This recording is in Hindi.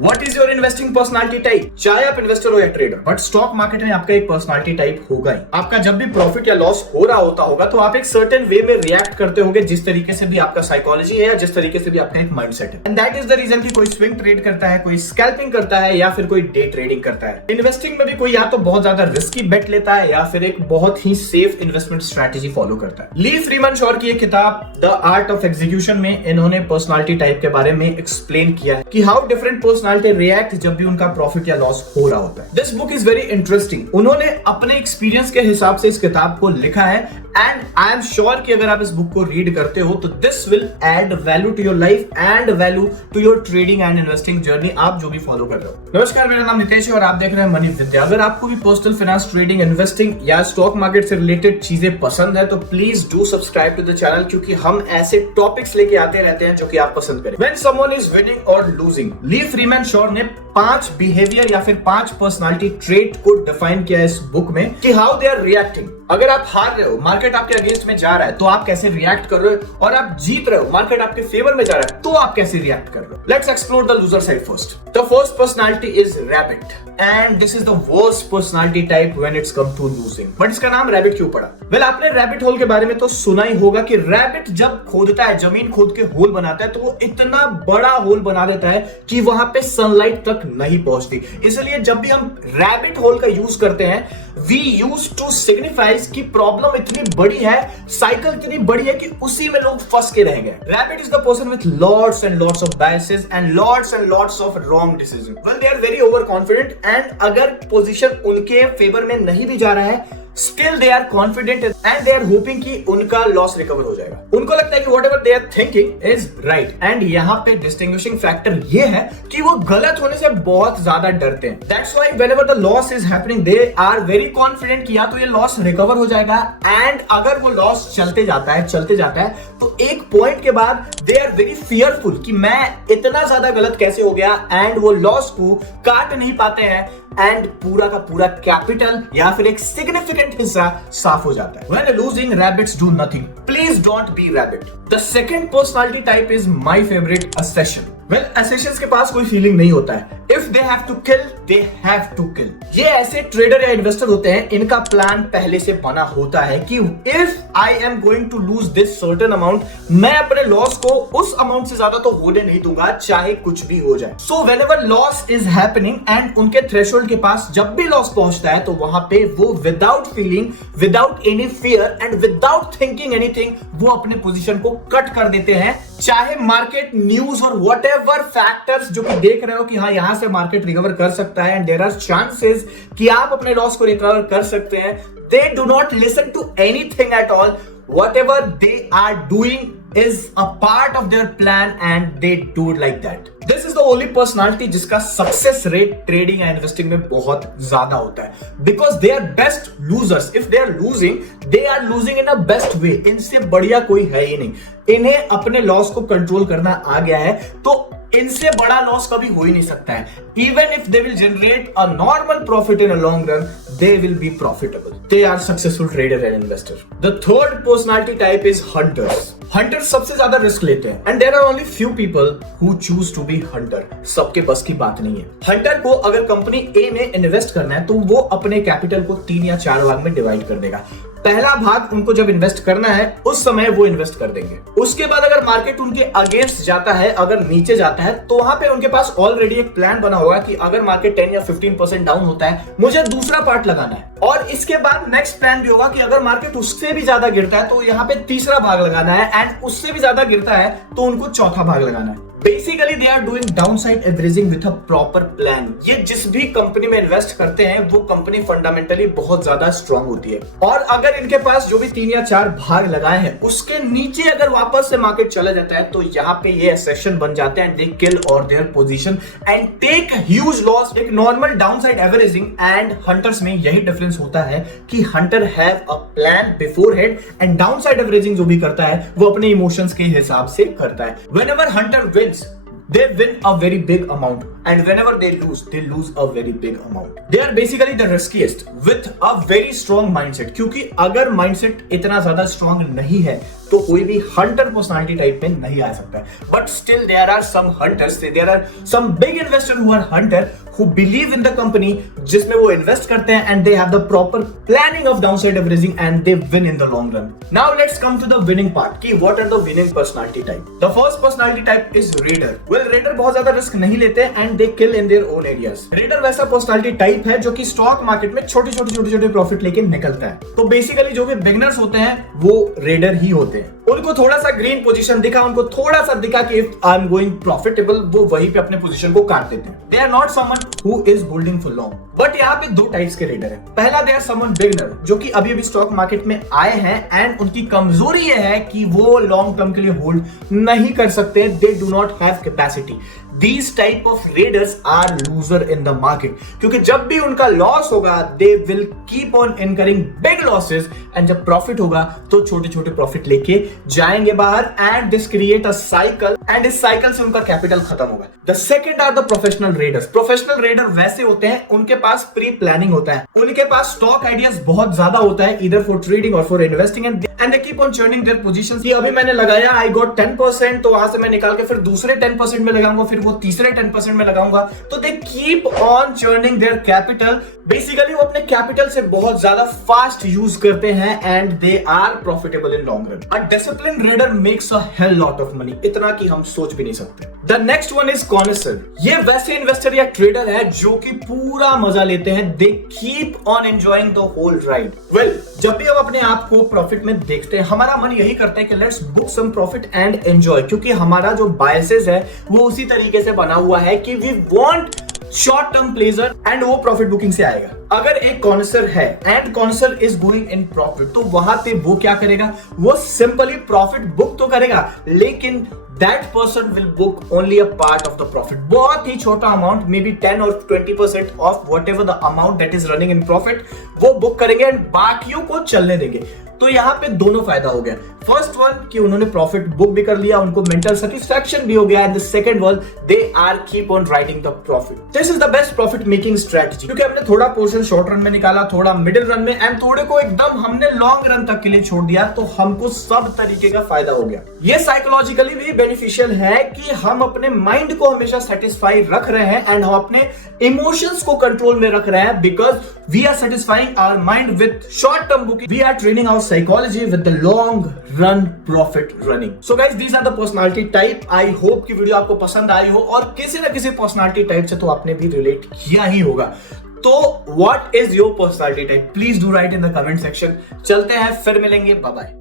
What is your investing personality type? चाहे आप इन्वेस्टर हो या ट्रेडर, बट स्टॉक मार्केट में आपका एक पर्सनालिटी टाइप होगा ही। आपका जब भी प्रॉफिट या लॉस हो रहा होगा तो आप एक सर्टेन वे में रिएक्ट करते होंगे, जिस तरीके से भी आपका साइकोलॉजी है या जिस तरीके से भी आपका एक माइंडसेट है। And that is the reason कि कोई स्विंग ट्रेड करता है, कोई स्कैल्पिंग करता है या फिर कोई डे ट्रेडिंग करता है। इन्वेस्टिंग में भी कोई या तो बहुत ज्यादा रिस्की बेट लेता है या फिर एक बहुत ही सेफ इन्वेस्टमेंट स्ट्रेटेजी फॉलो करता है। ली फ्रीमैन शॉर की एक किताब द आर्ट ऑफ एग्जीक्यूशन में इन्होंने पर्सनालिटी टाइप के बारे में एक्सप्लेन किया है कि हाउ डिफरेंट पर्सनालिटी रिएक्ट जब भी उनका प्रॉफिट या लॉस हो रहा होता है। This book is very interesting. उन्होंने अपने एक्सपीरियंस के हिसाब से इस किताब को लिखा है एंड आई एम श्योर कि अगर आप इस बुक को रीड करते हो तो this will add value to your life and value to your trading and investing journey, आप जो भी फॉलो कर रहे हो। नमस्कार, मेरा नाम नितेश है और आप देख रहे हैं मनी विद्या। अगर आपको भी पर्सनल फाइनेंस, ट्रेडिंग, इन्वेस्टिंग या स्टॉक मार्केट से रिलेटेड चीजें पसंद है तो please do subscribe to the channel, क्योंकि हम ऐसे टॉपिक्स लेके आते रहते हैं जो कि आप पसंद करें। When someone is winning or losing, Lee Freeman Shor ने 5 बिहेवियर या फिर 5 पर्सनालिटी ट्रेट को डिफाइन किया इस बुक में कि हाउ दे आर रिएक्टिंग। अगर आप हार रहे हो, मार्केट आपके अगेंस्ट में जा रहा है तो आप कैसे रिएक्ट कर रहे हो, और आप जीत रहे हो, मार्केट आपके फेवर में जा रहा है तो आप कैसे रिएक्ट कर रहे हो। Let's explore the loser side first. The first personality is rabbit and this is the worst personality type when it's come to losing. But इसका नाम रैबिट क्यों पड़ा? वेल, आपने रैबिट होल के बारे में तो सुना ही होगा कि रैबिट जब खोदता है, जमीन खोद के होल बनाता है तो वो इतना बड़ा होल बना देता है कि वहां पे सनलाइट तक नहीं पहुंचती। इसलिए जब भी हम रैबिट होल का यूज करते हैं, वी यूज टू सिग्निफाइज कि प्रॉब्लम इतनी बड़ी है, साइकिल इतनी बड़ी है कि उसी में लोग फंस के रहेंगे। Rabbit is the person with lots and lots of biases and lots of wrong decision. Well, they are very over confident and अगर पोजीशन उनके फेवर में नहीं भी जा रहा है, still they are confident and they are hoping कि उनका लॉस रिकवर हो जाएगा। उनको लगता है कि whatever they are thinking is right. And यहाँ पे डिस्टिंग्विशिंग फैक्टर ये है कि वो गलत होने से बहुत ज्यादा डरते हैं। That's why whenever the loss is happening they are very confident कि या तो ये लॉस रिकवर हो जाएगा, एंड अगर वो लॉस चलते जाता है तो एक पॉइंट के बाद दे आर वेरी फियरफुल कि मैं इतना ज्यादा गलत कैसे हो गया, एंड वो लॉस को काट नहीं पाते हैं एंड पूरा का पूरा कैपिटल या फिर एक सिग्निफिकेंट हिस्सा साफ हो जाता है। When losing, rabbits do nothing. Please don't be rabbit. The second personality type is my favorite, assassin. Well, assassins के पास कोई फीलिंग नहीं होता है। If they have to kill, they have to kill. ये ऐसे ट्रेडर या इन्वेस्टर होते हैं, इनका प्लान पहले से बना होता है कि if I am going to lose this certain amount, मैं अपने लॉस को उस अमाउंट से ज्यादा तो होने नहीं दूंगा, चाहे कुछ भी हो जाए। So whenever loss is happening and उनके थ्रेशोल्ड के पास जब भी लॉस पहुंचता है तो वहां पे वो without feeling, without any fear and without thinking anything, वो अपने पोजीशन को कट कर देते हैं। चाहे मार्केट न्यूज और व्हाटएवर फैक्टर्स जो कि देख रहे हो कि हाँ यहां से मार्केट रिकवर कर सकता है एंड देयर आर चांसेस कि आप अपने लॉस को रिकवर कर सकते हैं, they do not listen to anything at all. Whatever they are doing is a part of their plan and they do it like that. This is the only personality जिसका success rate trading and investing में बहुत ज्यादा होता है, because they are best losers. If they are losing, they are losing in a best way. इनसे बढ़िया कोई है ही नहीं। इन्हें अपने लॉस को कंट्रोल करना आ गया है तो इनसे बड़ा लॉस कभी हो ही नहीं सकता है। Even if they will generate a normal profit in a long run, they will be profitable. They are successful trader and investor. The third personality type is hunters. Hunters सबसे ज्यादा रिस्क लेते हैं and there are only few people who choose to be hunter. सबके बस की बात नहीं है। हंटर को अगर कंपनी ए में इन्वेस्ट करना है तो वो अपने कैपिटल को 3 या 4 भाग में डिवाइड कर देगा। पहला भाग उनको जब इन्वेस्ट करना है उस समय वो इन्वेस्ट कर देंगे। उसके बाद अगर मार्केट उनके अगेंस्ट जाता है, अगर नीचे जाता है, तो वहां पे उनके पास ऑलरेडी एक प्लान बना होगा कि अगर मार्केट 10 या 15% डाउन होता है, मुझे दूसरा पार्ट लगाना है। और इसके बाद नेक्स्ट प्लान भी होगा कि अगर मार्केट उससे भी ज्यादा गिरता है तो यहाँ पे तीसरा भाग लगाना है, एंड उससे भी ज्यादा गिरता है तो उनको चौथा भाग लगाना है। Basically they are doing downside averaging with a proper plan. ये जिस भी कंपनी में इन्वेस्ट करते हैं वो कंपनी फंडामेंटली बहुत ज्यादा स्ट्रांग होती है, और अगर इनके पास जो भी 3 या 4 भाग लगाए हैं उसके नीचे अगर वापस से मार्केट चला जाता है तो यहाँ पे ये सेशन बन जाते हैं, दे किल और their position and take huge loss. एक normal downside averaging and hunters में यही डिफरेंस होता है कि hunter have a plan beforehand and downside averaging जो भी करता है वो अपने इमोशंस के हिसाब से करता है। Whenever hunter wins, they win a very big amount. and whenever they lose a very big amount. They are basically the riskiest with a very strong mindset. क्योंकि अगर mindset इतना ज्यादा strong नहीं है तो कोई भी hunter personality type में नहीं आ सकता है. But still there are some hunters, there are some big investors who are hunter who believe in the company जिसमें वो invest करते हैं and they have the proper planning of downside averaging and they win in the long run. Now let's come to the winning part कि what are the winning personality type. The first personality type is raider. Well, raider बहुत ज्यादा रिस्क नहीं लेते and they kill in their own areas. Raider वैसा personality type है जो कि स्टॉक मार्केट में छोटे प्रॉफिट लेके निकलता है. तो बेसिकली जो भी बिगनर्स होते हैं वो रेडर ही होते हैं. उनको थोड़ा सा ग्रीन पोजीशन दिखा, उनको थोड़ा सा दिखा कि if I am going profitable, वो वहीं पे अपने पोजीशन को काट देते हैं. They are not someone who is holding for long. But यहाँ पे दो टाइप्स के रेडर हैं. पहला दे आर समवन बिगनर जो कि अभी स्टॉक मार्केट में आए हैं एंड उनकी कमजोरी ये है कि वो लॉन्ग टर्म के लिए होल्ड नहीं कर सकते. दे do not have capacity. These type of raiders are loser in the market क्योंकि जब भी उनका लॉस होगा they will keep on incurring big losses and जब प्रॉफिट होगा तो छोटे प्रॉफिट लेके जाएंगे बाहर and this create a cycle and इस साइकिल से उनका कैपिटल खत्म होगा. The second are the professional raiders. Professional raider वैसे होते हैं, उनके पास प्री प्लानिंग होता है, उनके पास स्टॉक आइडियाज बहुत ज्यादा होता है either for trading or for investing and they keep on churning their positions कि अभी मैंने लगाया I got 10% तो वहां से मैं निकाल के फिर दूसरे 10% में लगाऊंगा, फिर वो तीसरे 10% में लगाऊंगा. तो दे keep on churning their capital. Basically वो अपने कैपिटल से बहुत ज्यादा फास्ट यूज करते हैं and they are profitable in long run. A discipline trader makes a hell lot of money, इतना कि हम सोच भी नहीं सकते. The next one is concern. ये वैसे इन्वेस्टर या ट्रेडर है जो कि पूरा मजा लेते हैं. They keep on enjoying the whole ride. Well, जब भी हम अपने आप को प्रॉफिट में देखते हैं हमारा मन यही करता है कि let's book some profit and enjoy, क्योंकि हमारा जो बायसेस है वो उसी तरीके से बना हुआ है कि we want short term pleasure and वो प्रॉफिट बुकिंग से आएगा. अगर एक कॉन्सर है and concern is going in profit तो वहां पे वो क्या करेगा, वो सिंपली प्रॉफिट बुक तो करेगा लेकिन that person will book only a part of the profit. बहुत ही छोटा अमाउंट, मे बी 10 और 20% of whatever the amount that is running in profit वो बुक करेंगे एंड बाकियों को चलने देंगे. तो यहाँ पे दोनों फायदा हो गया. फर्स्ट वन कि उन्होंने प्रॉफिट बुक भी कर लिया, उनको मेंटल सेटिस्फैक्शन भी हो गया and the second one they are keep on riding the profit. This is the best profit making strategy क्योंकि हमने थोड़ा पोर्शन शॉर्ट रन में निकाला, थोड़ा मिडिल रन में एंड थोड़े को एकदम हमने लॉन्ग रन तक के लिए छोड़ दिया, तो हमको सब तरीके का फायदा हो गया. ये साइकोलॉजिकली भी बेनिफिशियल है कि हम अपने माइंड को हमेशा सेटिस्फाई रख रहे हैं एंड हम अपने इमोशंस को कंट्रोल में रख रहे हैं because we are satisfying our mind with short term booking. We are training our psychology with the long run profit running. So guys, these are the personality type. I hope कि वीडियो आपको पसंद आई हो और किसी ना किसी personality type से तो आपने भी रिलेट किया ही होगा. तो what is your personality type? Please do write in the comment section. चलते हैं, फिर मिलेंगे. Bye bye.